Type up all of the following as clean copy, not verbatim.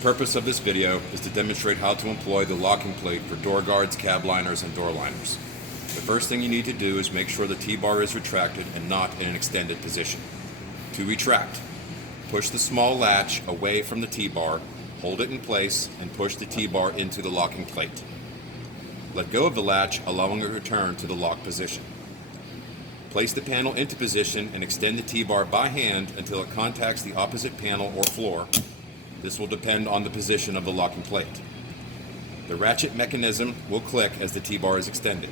purpose of this video is to demonstrate how to employ the locking plate for door guards, cab liners, and door liners. The first thing you need to do is make sure the T-bar is retracted and not in an extended position. To retract, push the small latch away from the T-bar, hold it in place, and push the T-bar into the locking plate. Let go of the latch, allowing it to return to the lock position. Place the panel into position and extend the T-bar by hand until it contacts the opposite panel or floor. This will depend on the position of the locking plate. The ratchet mechanism will click as the T-bar is extended.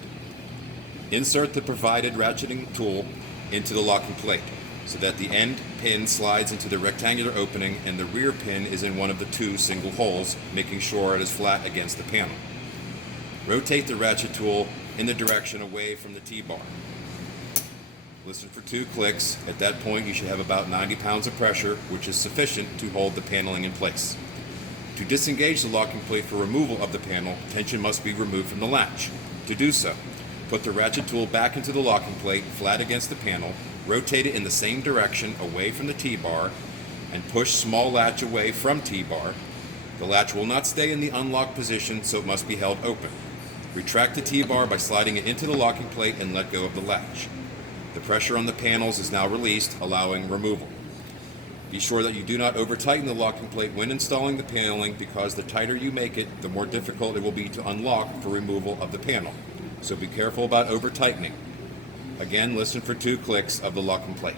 Insert the provided ratcheting tool into the locking plate so that the end pin slides into the rectangular opening and the rear pin is in one of the two single holes, making sure it is flat against the panel. Rotate the ratchet tool in the direction away from the T-bar. Listen for 2 clicks. At that point, you should have about 90 pounds of pressure, which is sufficient to hold the paneling in place. To disengage the locking plate for removal of the panel, tension must be removed from the latch. To do so, put the ratchet tool back into the locking plate, flat against the panel, rotate it in the same direction away from the T-bar, and push small latch away from T-bar. The latch will not stay in the unlocked position, so it must be held open. Retract the T-bar by sliding it into the locking plate and let go of the latch. The pressure on the panels is now released, allowing removal. Be sure that you do not over-tighten the locking plate when installing the paneling, because the tighter you make it, the more difficult it will be to unlock for removal of the panel. So be careful about over-tightening. Again, listen for 2 clicks of the locking plate.